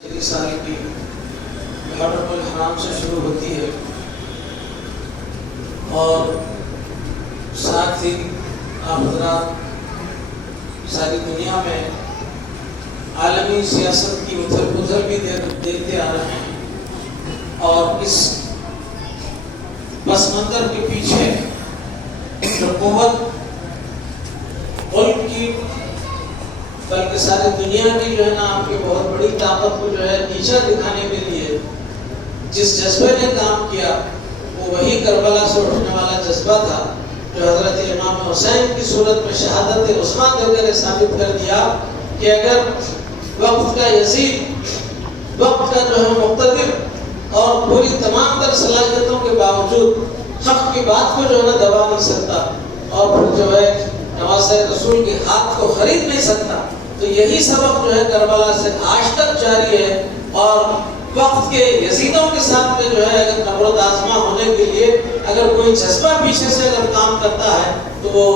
سال کی محرم الحرام سے شروع ہوتی ہے اور ساتھ ہی آپ حضرات ساری دنیا میں عالمی سیاست کی ادھر بھی دیکھتے آ رہے ہیں اور اس پس منظر کے پیچھے جو قوت ملک کی بلکہ ساری دنیا کی جو ہے نا آپ کی بہت بڑی طاقت کو جو ہے نیچا دکھانے کے لیے جس جذبے نے کام کیا وہ وہی کربلا سے اٹھنے والا جذبہ تھا جو حضرت امام حسین کی صورت میں شہادت عظمیٰ دے کر ثابت کر دیا کہ اگر وقت کا یزید وقت کا جو ہے مقتدر اور پوری تمام تر صلاحیتوں کے باوجود حق کی بات کو جو ہے نا دبا نہیں سکتا اور پھر جو ہے نواسۂ رسول کے ہاتھ کو خرید نہیں سکتا، تو یہی سبق جو ہے کربلا سے آج تک جاری ہے اور وقت کے یزیدوں کے ساتھ میں جو ہے اگر نبرد آزما ہونے کے لیے اگر کوئی جذبہ پیچھے سے اگر کام کرتا ہے تو وہ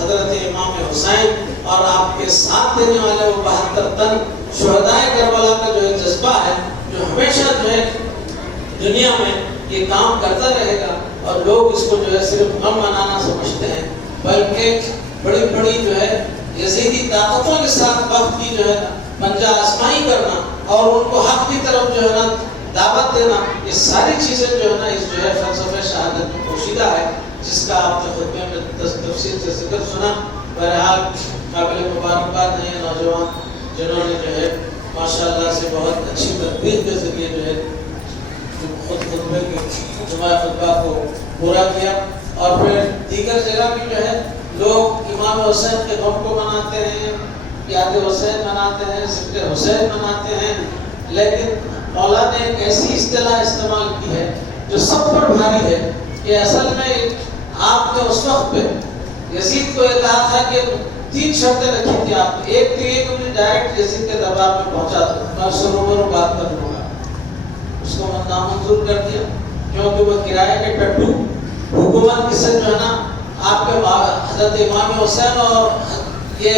حضرت امام حسین اور آپ کے ساتھ دینے والے وہ 72 تن شہدائے کربلا کا جو ہے جذبہ ہے جو ہمیشہ جو ہے دنیا میں یہ کام کرتا رہے گا اور لوگ اس کو جو ہے صرف غم منانا سمجھتے ہیں بلکہ بڑی بڑی جو ہے یزیدی طاقتوں کے ساتھ وقت کی جو ہے پنجہ آزمائی کرنا اور ان کو حق کی طرف جو ہے نا دعوت دینا، یہ ساری چیزیں جو ہے نا اس جو ہے فلسفہ شہادت میں پوشیدہ ہے جس کا آپ نے خطبے میں تفصیل سے ذکر سنا۔ بہرحال قابل مبارکباد ہیں نوجوان جنہوں نے جو ہے ماشاءاللہ سے بہت اچھی تدبیر کے ذریعے جو ہے خود خطبے کے جمعہ خطبہ کو پورا کیا اور پھر دیگر جگہ بھی جو ہے لوگ امام حسین کے غم کو مناتے ہیں، یاد حسین مناتے ہیں، ذکر حسین مناتے ہیں، لیکن مولا نے ایک ایسی اصطلاح استعمال کی ہے جو سب پر بھاری ہے کہ اصل میں آپ نے اس وقت پہ یزید کو یہ کہا تھا کہ 3 شرطیں رکھی تھی آپ نے، ایک تو یہ کہ مجھے ڈائریکٹ یزید کے دربار میں پہنچا دو، میں اس سے روبرو بات کر لوں گا، اس کو میں نامنظور کر دیا کیونکہ وہ کرایہ کے ٹٹو حکومت سے جو ہے نا آپ کے حضرت امام حسین اور یہ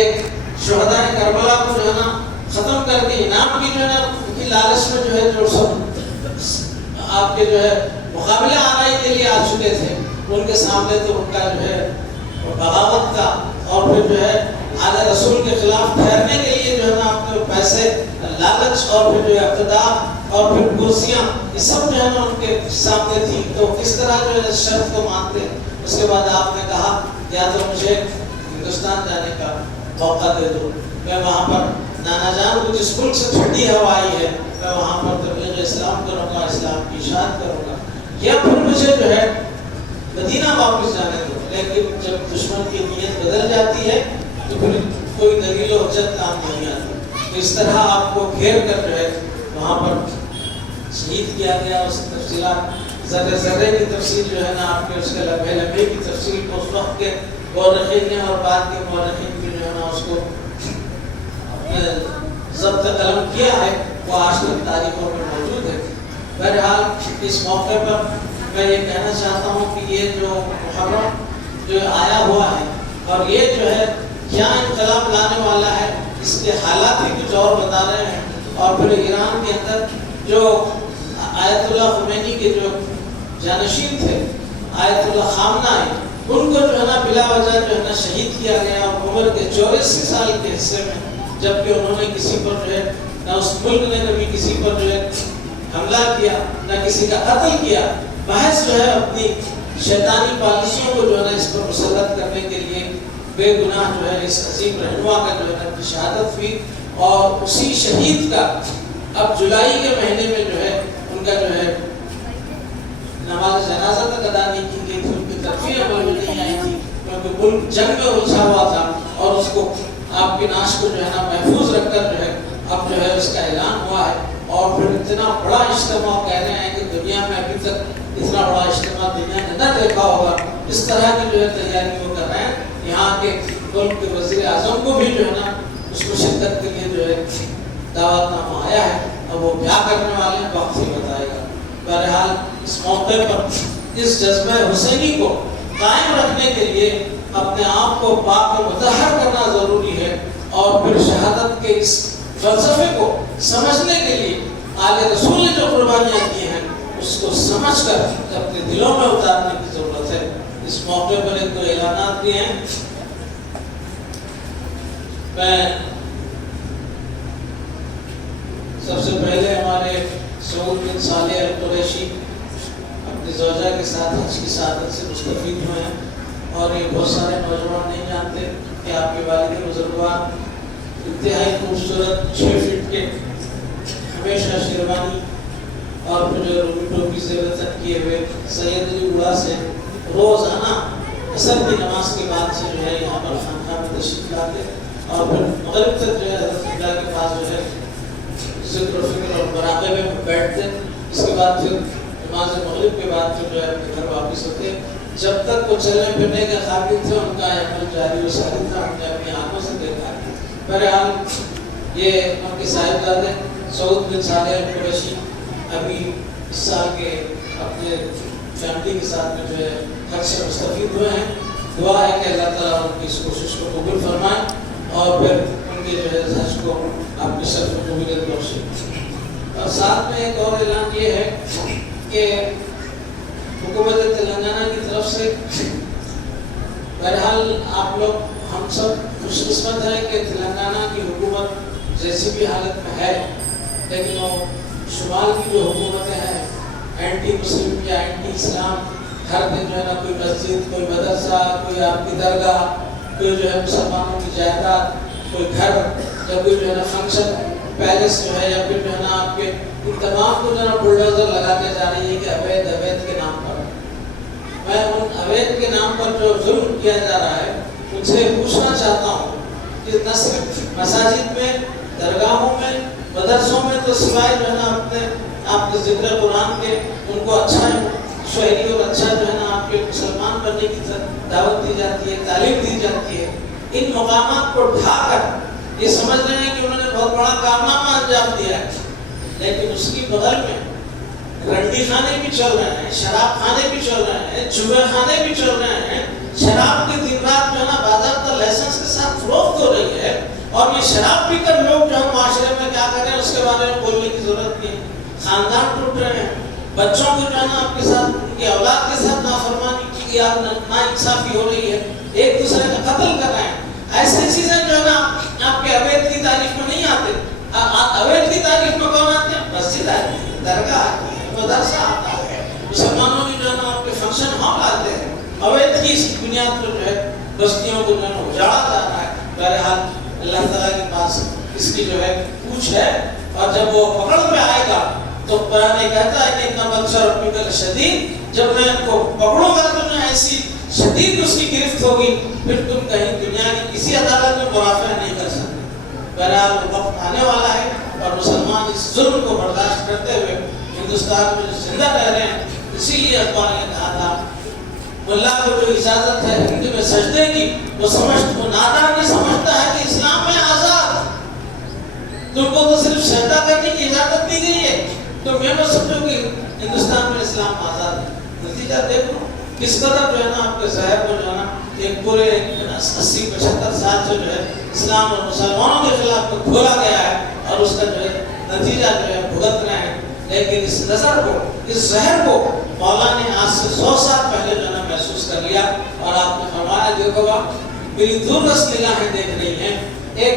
شہداء کربلا کو جو ہے نا ختم کر کے انعام کی جو ہے نا ان کی لالچ میں جو ہے جو سب آپ کے جو ہے مقابلہ آرائی کے لیے آ چکے تھے ان کے سامنے تو ان کا جو ہے بغاوت کا اور پھر جو ہے اعلیٰ رسول کے خلاف ٹھہرنے کے لیے جو ہے نا آپ کے پیسے لالچ اور پھر جو ہے اقتدار اور پھر کرسیاں یہ سب جو ہے نا ان کے سامنے تھی، تو کس طرح جو ہے شرط کو مانتے۔ اس کے بعد آپ نے کہا یا تو مجھے ہندوستان جانے کا موقع دے دو، میں وہاں پر نانا جان کو جس ملک سے ٹھنڈی ہوا آئی ہے میں وہاں پر تبلیغ اسلام کروں گا، اسلام کی اشاعت کروں گا، یا پھر مجھے جو ہے مدینہ واپس جانے دو۔ لیکن جب دشمن کی نیت بدل جاتی ہے تو پھر کوئی دلیل و حجت کام نہیں آتی، اس طرح آپ کو گھیر کر جو ہے وہاں پر شہید کیا گیا۔ اس تفصیلات ذرے ذرے کی تفصیل جو ہے نا آپ کے اس کے لمحے لمحے کی تفصیل کو اس وقت کے مورخین نے اور بعد کے مورخین بھی جو ہے نا اس کو اپنے ضبط قلم کیا ہے، وہ آج تک تاریخوں میں موجود ہے۔ بہرحال اس موقع پر میں یہ کہنا چاہتا ہوں کہ یہ جو محرم جو آیا ہوا ہے اور یہ جو ہے کیا انقلاب لانے والا ہے اس کے حالات ہی کچھ اور بتا رہے ہیں، اور پھر ایران کے اندر جو آیت اللہ خمینی کے جو جانشین تھے آیت اللہ خامنہ ان کو جو ہے نا بلا وجہ جو ہے نا شہید کیا گیا اور عمر کے 84 سال کے حصے میں، جبکہ انہوں نے کسی پر جو ہے نہ اس ملک نے کبھی کسی پر جو ہے حملہ کیا نہ کسی کا قتل کیا، محض جو ہے اپنی شیطانی پالیسیوں کو جو ہے نا اس پر مسلط کرنے کے لیے بے گناہ جو ہے اس عظیم رہنما کا جو ہے نا شہادت ہوئی، اور اسی شہید کا اب جولائی کے مہینے میں جو ہے ان کا جو ہے نماز جنازہ تک ادا نہیں کی گئی تھی، ان کی تدفین عمل میں نہیں آئی تھی کیونکہ ملک جنگ میں الجھا ہوا تھا، اور اس کو آپ کی نعش کو جو ہے نا محفوظ رکھ کر جو ہے اب جو ہے اس کا اعلان ہوا ہے، اور پھر اتنا بڑا اجتماع کہہ رہے ہیں کہ دنیا میں ابھی تک اتنا بڑا اجتماع دنیا نے نہ دیکھا ہوگا، اس طرح کی جو ہے تیاری وہ کر رہے ہیں۔ یہاں کے ملک کے وزیر اعظم کو بھی جو ہے نا اس کو شرکت کے لیے جو ہے دعوت نامہ آیا ہے، اب وہ کیا کرنے والے ہیں وقت ہی بتائے گا۔ بہرحال اس موقع پر اس جذبہ حسینی کو قائم رکھنے کے لیے اپنے آپ کو پاک و مطہر کرنا ضروری ہے، اور پھر شہادت کے اس فلسفے کو سمجھنے کے لیے آل رسول نے جو قربانیاں کی ہیں اس کو سمجھ کر اپنے دلوں میں اتارنے کی ضرورت ہے۔ اس موقع پر ایک دو اعلانات بھی ہیں۔ میں سب سے پہلے ہمارے سعود بن صالح القریشی اپنی زوجہ کے ساتھ حج کی سعادت سے مستفید ہوئے ہیں، اور یہ بہت سارے نوجوان نہیں جانتے کہ آپ کے والد بزرگوار انتہائی خوبصورت 6 فٹ کے ہمیشہ شیروانی اور پھر جو رومی ٹوپی سے وطن کیے ہوئے سید علی اڑا سے روزانہ عصر کی نماز کے بعد سے جو ہے یہاں پر خانقاہ میں تشریف لاتے اور پھر مغرب تک جو ہے حضرت اللہ کے پاس جو ہے ذکر و فکر اور مراقبے میں بیٹھتے، اس کے بعد پھر نماز مغرب کے بعد پھر جو ہے اپنے گھر واپس ہوتے۔ جب تک وہ چلنے پھرنے کے قابل تھے ان کا عمل جاری و ساری تھا، ہم نے اپنی آنکھوں سے دیکھا۔ بہرحال یہ ان کے صاحبزادے سعود بن صالح القریشی ابھی اس سال کے اپنے فیملی کے ساتھ میں جو ہے حج سے مستفید ہوئے ہیں۔ دعا ہے کہ اللہ تعالیٰ ان کی اس کوشش کو قبول فرمائے اور پھر ان کے جو ہے حج کو آپ کی سب کو قبولیت بخشے۔ اور ساتھ میں ایک اور اعلان یہ ہے کہ حکومت تلنگانہ کی طرف سے بہرحال آپ لوگ ہم سب خوش قسمت ہیں کہ تلنگانہ کی حکومت جیسی بھی حالت میں ہے، لیکن وہ شمال کی جو حکومتیں ہیں اینٹی مسلم یا اینٹی اسلام، ہر دن جو ہے نا کوئی مسجد، کوئی مدرسہ، کوئی آپ کی درگاہ، کوئی جو ہے مسلمانوں کی جائیداد، کوئی گھر، یا کوئی جو ہے نا فنکشن پیلس جو ہے، یا پھر جو ہے نا آپ کے ان تمام کو جو ہے نا بلڈوزر لگاتے جا رہی ہے کہ اوید کے نام پر۔ میں ان اوید کے نام پر جو ظلم کیا جا رہا ہے ان سے پوچھنا چاہتا ہوں کہ نہ صرف مساجد میں، درگاہوں میں، مدرسوں میں تو سوائے جو ہے نا اپنے آپ کے ذکر قرآن کے ان کو اچھا شہری اور اچھا جو ہے نا آپ کے مسلمان بننے کی دعوت دی جاتی ہے، تعلیم دی جاتی ہے، ان مقامات کو ڈھا کر یہ سمجھ رہے ہیں کہ انہوں نے بہت بڑا کارنامہ انجام دیا ہے، لیکن اس کی بغل میں رنڈی خانے بھی چل رہے ہیں، شراب خانے بھی چل رہے ہیں، جوئے خانے بھی چل رہے ہیں، شراب کی دن رات جو ہے نا باضابطہ لائسنس کے ساتھ فروخت ہو رہی ہے، اور یہ شراب پی کر لوگ جو ہم معاشرے میں کیا کر رہے ہیں اس کے بارے میں بولنے کی ضرورت نہیں ہے۔ خاندان ٹوٹ رہے ہیں، بچوں کو جو ہے نا آپ کے ساتھ، ان کی اولاد کے ساتھ نافرمانی کی یا ناانصافی ہو رہی ہے، ایک دوسرے کا قتل کر رہے ہیں۔ ایسی چیزیں جو ہے نا آپ کے اوید کی تاریخ میں نہیں آتے۔ اوید کی تاریخ میں کون آتے ہیں؟ مسجد آتی ہے، درگاہ آتی ہے، مدرسہ آتا ہے، مسلمانوں کی جو ہے نا آپ کے فنکشن ہال آتے ہیں۔ اوید کی اس بنیاد پر جو ہے بستیوں کو جو ہے نا اجاڑا جا رہا ہے۔ بہرحال اللہ تعالیٰ کے پاس اس کی جو ہے پوچھ ہے، اور جب وہ پکڑ میں آئے گا تو قرآن کہتا ہے کہ اتنا بخشا ربک الشدید، جب میں ان کو پکڑوں گا تو میں ایسی شدید اس کی گرفت ہوگی پھر تم کہیں دنیا کی کسی عدالت میں مرافعہ نہیں کر سکتے۔ بہرحال وہ وقت آنے والا ہے اور مسلمان اس ظلم کو برداشت کرتے ہوئے ہندوستان میں جو زندہ رہ رہے ہیں، اسی لیے اقبال نے کہا تھا ملا کو جو اجازت ہے ہند میں سجدے کی، وہ نادان نہیں سمجھتا ہے کہ اسلام میں آزاد، تم کو تو صرف سجدہ کرنے کی اجازت دی گئی ہے، تم یہ نہ سمجھو کہ ہندوستان میں اسلام آزاد ہے۔ نتیجہ دیکھو کس قدر جو ہے نا آپ کے ظاہر کو جو ہے نا ایک پورے 80-75 سال سے جو ہے اسلام اور مسلمانوں کے خلاف کھولا گیا ہے، اور اس کا جو ہے نتیجہ جو ہے بھگت رہے ہیں۔ لیکن اس نظر کو، اس زہر کو مولا نے آج سے 100 سال پہلے جو ہے نا محسوس کر لیا، اور آپ نے فرمایا دیکھو گا میری دور رس نگاہیں دیکھ رہی ہیں، ایک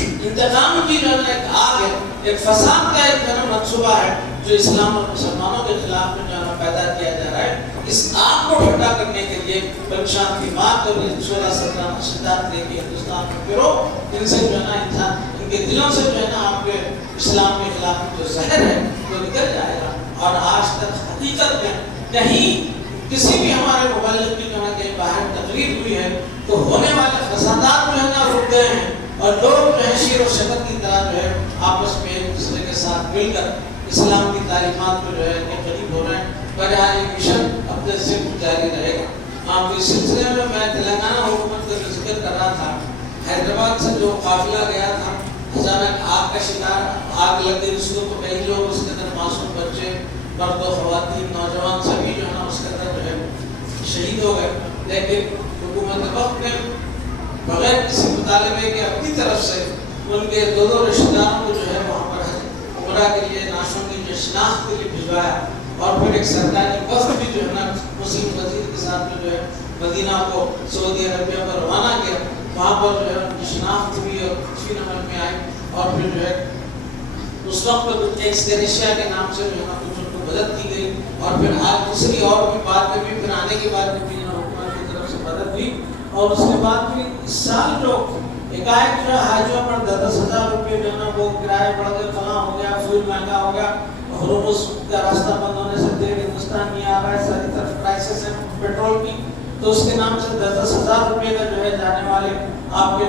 انتقام کی جو ہے نا ایک آگ ہے، ایک فساد کا ایک جو ہے نا منصوبہ ہے جو اسلام اور مسلمانوں کے خلاف میں جو ہے نا پیدا کیا جا رہا ہے۔ اس آگ کو ٹھنڈا کرنے کے لیے بلشان کی بات اور 16-17 مشدات لے کے ہندوستان میں پھرو، ان سے جو ہے نا انسان ان کے دلوں سے جو ہے نا آپ کے اسلام کے خلاف جو زہر ہے وہ نکل جائے گا۔ اور آج تک حقیقت میں کہیں کسی بھی ہمارے مبلغ کی جو ہے کہیں باہر تقریر ہوئی ہے تو ہونے والے فسادات جو ہے نا رک گئے ہیں، اور لوگ جو ہے شیر و شکر کی طرح جو ہے آپس میں ایک دوسرے کے ساتھ مل کر اسلام کی تعلیمات کو جو ہے کہ قریب ہو رہے ہیں۔ بہرحال یہ مشن اپنے سے جاری رہے گا۔ آپ اس سلسلے میں تلنگانہ حکومت کا ذکر کر رہا تھا، حیدرآباد سے جو قافلہ گیا تھا اچانک آگ کا شکار، آگ لگ گئی اس کو، تو کئی لوگ اس کے اندر معصوم بچے، مرد و خواتین، نوجوان سبھی جو ہے نا اس کے اندر جو ہے شہید ہو گئے۔ لیکن حکومت وقت نے بغیر کسی مطالبے کے اپنی طرف سے ان کے 2 رشتہ داروں کو جو ہے وہاں پر عمرہ عمرہ کے لیے نعشوں کی جو شناخت کے لیے بھجوایا، اور پھر ایک سرکاری وفد بھی جو ہے نا مسلم وزیر کے ساتھ میں جو ہے مدینہ کو سعودی عربیہ پر روانہ کیا، وہاں پر جو ہے ان کی شناخت ہوئی اور تدفین عمل میں آئی، اور پھر جو ہے اس وقت ایکسکریشیا کے نام سے جو ہے نا کچھ ان کو مدد دی گئی، اور پھر آج دوسری اور بھی بعد میں بھی پھر آنے کے بعد بھی حکومت کی طرف سے مدد ہوئی، اور اس کے بعد بھی اس سال جو ایک جو حاجیوں پر 10,000 روپے جو ہے نا وہ کرایہ بڑھ گئے، فلاں ہو گیا، فیول مہنگا ہو گیا، ہرمز کا راستہ بند ہونے سے تیل ہندوستان نہیں آ رہا ہے، ساری طرف کرائسس ہے پیٹرول کی، تو اس کے نام سے 10,000 روپے کا جو ہے جانے والے آپ کے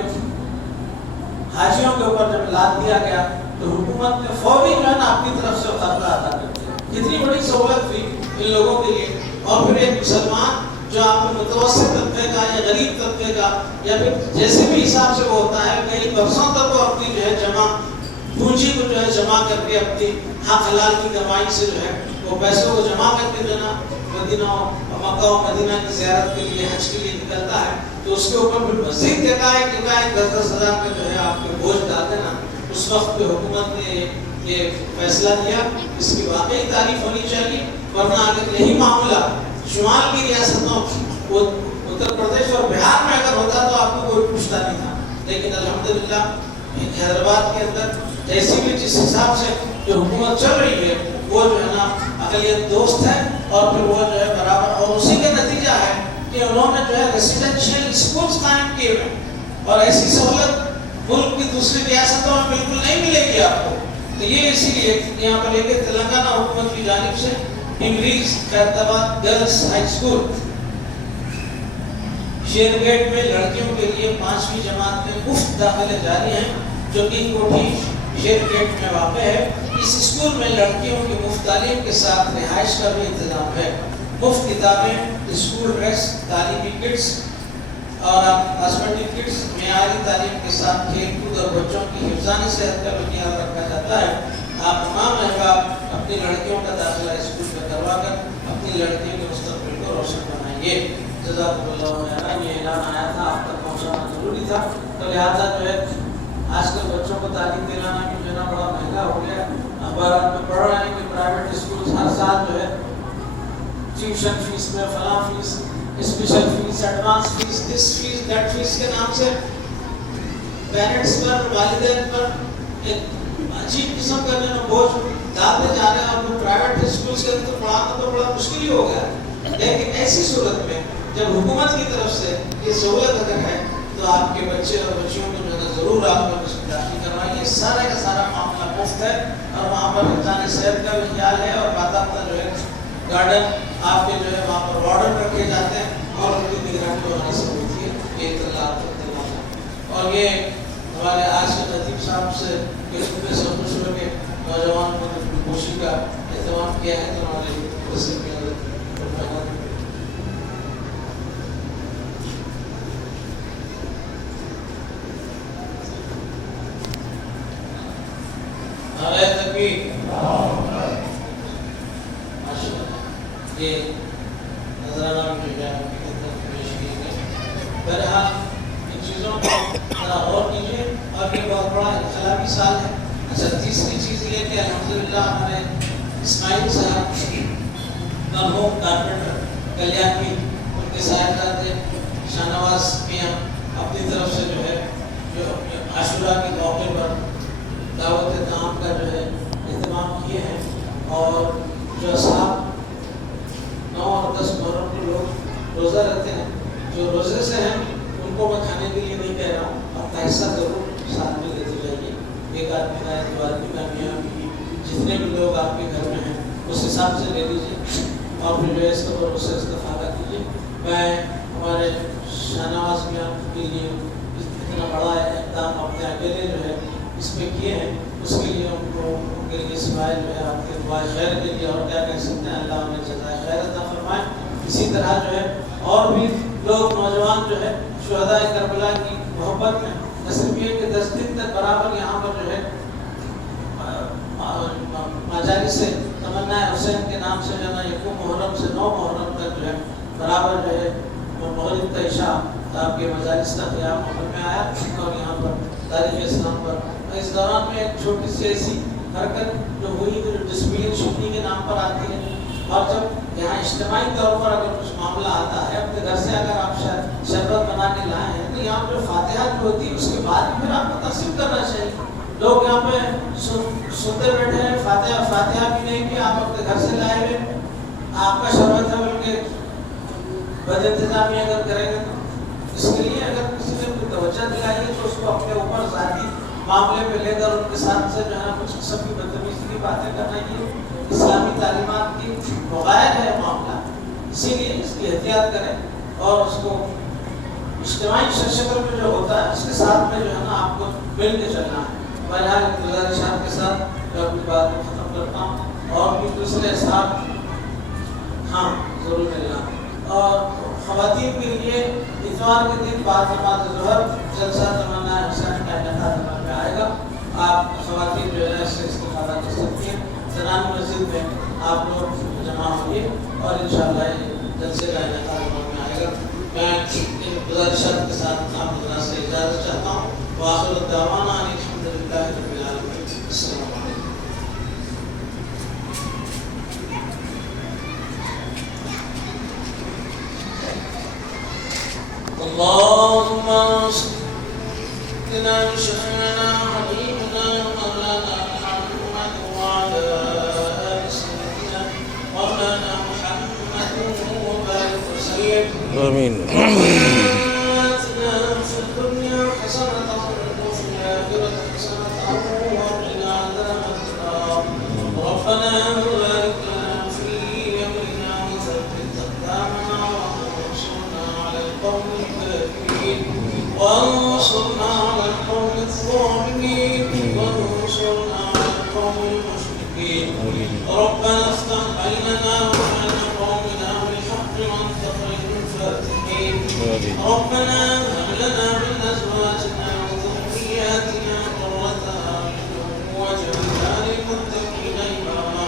حاجیوں کے اوپر جب لاد دیا گیا تو حکومت نے فوری جو ہے نا اپنی طرف سے قرضہ ادا کر دیا۔ کتنی بڑی سہولت ہوئی ان لوگوں کے لیے، اور پھر ایک مسلمان جو آپ کو متوسط طبقے کا یا غریب طبقے کا یا پھر جیسے بھی حساب سے وہ ہوتا ہے، کئی برسوں تک وہ اپنی جو ہے جمع پونجی کو جو ہے جمع کر کے اپنی حق حلال کی کمائی سے جو ہے وہ پیسوں کو جمع کر کے جو ہے نا مدینہ مکہ و مدینہ کی زیارت کے لیے حج کے لیے نکلتا ہے، تو اس کے اوپر پھر مزید ایک 10,000 کا جو ہے آپ کے بوجھ ڈالتے نا، اس وقت پہ حکومت نے یہ فیصلہ لیا، اس کی واقعی تعریف ہونی چاہیے، ورنہ اگر یہی معاملہ شمال کی ریاستوں اتر پردیش اور بہار میں اگر ہوتا تو آپ کو کوئی پوچھتا نہیں تھا، لیکن الحمدللہ حیدرآباد کے اندر جیسی بھی جس حساب سے جو حکومت چل رہی ہے وہ جو ہے نا اقلیت دوست ہے، اور پھر وہ جو ہے برابر، اور اسی کا نتیجہ ہے کہ انہوں نے جو ہے ریسیڈنشیل اسکولز قائم کیے ہوئے، اور ایسی سہولت ملک کی دوسری ریاستوں میں بالکل نہیں ملے گی آپ کو، تو یہ اسی لیے یہاں پر ایک تلنگانہ حکومت کی جانب سے انگریز خیرآباد گرلز ہائی اسکول شیر گیٹ میں لڑکیوں کے لیے 5ویں جماعت میں مفت داخلے جاری ہیں، جو کہ کوٹھی شیر گیٹ میں واقع ہے۔ اس اسکول میں لڑکیوں کی مفت تعلیم کے ساتھ رہائش کا بھی انتظام ہے، مفت کتابیں، اسکول ڈریس، تعلیمی کٹس اور کاسمیٹک کٹس، معیاری تعلیم کے ساتھ کھیل کود اور بچوں کی حفظانی صحت کا بھی خیال رکھا جاتا ہے۔ آپ تمام احباب اپنی لڑکیوں کا داخلہ اسکول میں کروا کر اپنی لڑکیوں کے مستقبل کو روشن بنائیے۔ جزاکم اللہ خیرا، یہ اعلان آیا تھا، آپ تک پہنچانا ضروری تھا، تو لہٰذا جو ہے آج کل بچوں کو تعلیم دلانا بھی جو ہے نا بڑا مہنگا ہو گیا۔ اخبارات میں پڑھ رہے ہیں کہ پرائیویٹ اسکول ہر سال جو ہے ٹیوشن فیس میں فلاں fee, special fee, advance fee, this fee that fee کے نام سے پیرنٹس پر، والدین پر ایک عجیب قسم کا جو ہے بوجھ ڈالتے جا رہے ہیں، اور پرائیویٹ اسکولس کے اندر پڑھانا تو بڑا مشکل ہی ہو گیا۔ لیکن ایسی صورت میں جب حکومت کی طرف سے یہ سہولت اگر ہے تو آپ کے بچے اور بچیوں کو جو ہے ضرور آپ کو اس میں داخل کروائیے۔ سارا کا سارا معاملہ مفت ہے، اور وہاں پر انسانی صحت کا بھی خیال ہے، اور باضابطہ جو ہے گارڈن آپ کے جو ہے وہاں پر وارڈن رکھے جاتے ہیں، اور ان کی نگرانی ہونی سے ہوتی ہے۔ یہ اطلاع اور یہ ہمارے آج کے خطیب صاحب سے خوش ہو کے نوجوان کو خوشی کا اہتمام کیا ہے، تو ہمارے یہ نظرانہ بھی جو ہے پیش کیے گئے۔ بہرحال ان چیزوں کو ذرا غور کیجیے، اور یہ بہت بڑا انقلابی سال ہے۔ اچھا، تیسری چیز یہ کہ الحمدللہ ہمارے اسماعیل صاحب مرحوم کارپینٹر کلیان بھی ان کے صاحبزادے شاہ نواز میاں اپنی طرف سے جو ہے جو عاشورہ کے موقع پر دعوت طعام کا جو ہے اہتمام کیے ہیں، اور جو اصحاب 9 اور 10 محرم کے لوگ روزہ رکھتے ہیں، جو روزے سے ہیں ان کو میں کھانے کے لیے نہیں کہہ رہا ہوں، اپنا حصہ ضرور ساتھ میں لیتے جائیے، ایک آدمی کا، 2 آدمی کا، میاں بیوی جتنے بھی لوگ آپ کے گھر میں ہیں اس حساب سے لے لیجیے، اور پھر جو ہے اس کو اس سے استفادہ کیجیے۔ میں ہمارے شاہ نواز میاں کے لیے اتنا بڑا اقدام اپنے اکیلے جو ہے اس پہ کیے ہیں، اس کے لیے ان کو ان کے لیے اسماعیل جو ہے آپ کے دعائے خیر کے لیے اور کیا کہہ سکتے ہیں، اللہ انہیں جزائے خیر عطا فرمائے۔ اسی طرح جو ہے اور بھی لوگ نوجوان جو ہے شہدائے کربلا کی محبت میں نہ صرف یہ کہ 10 دن تک برابر یہاں پر جو ہے مجالس سے تمنا حسین کے نام سے جو ہے 1 محرم سے 9 محرم تک جو ہے برابر جو ہے مغرب تا عشاء آپ کے مجالس کا قیام عمل میں آیا، اور یہاں پر تاریخ اسلام پر اس دوران میں ایک چھوٹی سی ایسی حرکت جو ہوئی جو ڈسپلن چھٹی کے نام پر آتی ہے، اور جب یہاں اجتماعی طور پر اگر کچھ معاملہ آتا ہے اپنے گھر سے اگر آپ شربت بنا کے لائے ہیں تو یہاں پہ فاتحہ جو ہوتی ہے اس کے بعد پھر آپ کو تقسیم کرنا چاہیے. لوگ یہاں پہ سنتے بیٹھے ہیں، فاتحہ بھی نہیں کہ آپ اپنے گھر سے لائے ہوئے آپ کا شربت ہے بلکہ بد انتظامی اگر کریں گے تو اس کے لیے اگر کسی نے کوئی توجہ دلائی ہے تو اس کو اپنے اوپر ذاتی معاملے پہ لے کر ان کے ساتھ سے جو ہے کچھ قسم کی بدتمیزی کی باتیں کرنا یہ اسلامی تعلیمات کی مغائر ہے معاملہ. اسی لیے اس کی احتیاط کریں اور اس کو اجتماعی شکل میں جو ہوتا ہے اس کے ساتھ میں جو ہے نا آپ کو مل کے چلنا ہے. بہرحال گزارشات کے ساتھ میں اپنی بات کو ختم کرتا ہوں اور بھی دوسرے اصحاب ہاں ضرور ملنا. اور خواتین کے لیے اتوار کے دن بعد نماز ظہر جلسہ تمنا حسین کا انعقاد عمل میں آئے گا. آپ خواتین جو ہے اس سے استفادہ کر سکتی ہیں. زنان مسجد میں آپ لوگ جمع ہوئیے اور انشاءاللہ یہ جلسے کا انعقاد عمل میں آئے گا. میں ان گزارشات کے ساتھ آپ حضرات سے اجازت چاہتا ہوں. وآخر الدعوانا ان الحمدللہ رب العالمین. السلام علیکم. اللهم صلِّنا بشفيعنا حبيبنا مولانا محمد وعلى آل سيدنا مولانا محمد وبارك وسلم. آمين. آتنا في الدنيا حسنة وفي الآخرة حسنة وقنا عذاب النار. ربنا بارك لنا في أمرنا وثبت أقدامنا وانصرنا على القوم الكافرين وانصرنا على القوم الظالمين وانصرنا على القوم المشركين. ربنا افتح بيننا وبين قومنا بالحق وانت خير الفاتحين. ربنا هب لنا من ازواجنا وذرياتنا قرة اعين واجعلنا للمتقين اماما.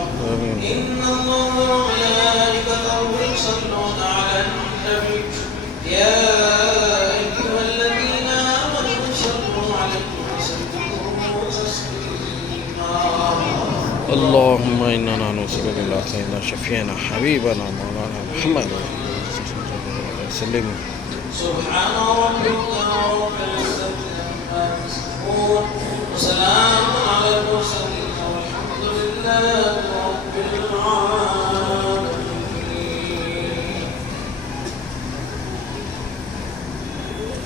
ان الله وملائكته يصلون على النبي يا ايها الذين امنوا صلوا عليه وسلموا تسليما. اللهم إنا نسألك الله سيدنا شفيعنا حبيبنا مولانا محمد وسلم. سبحان ربك رب العزة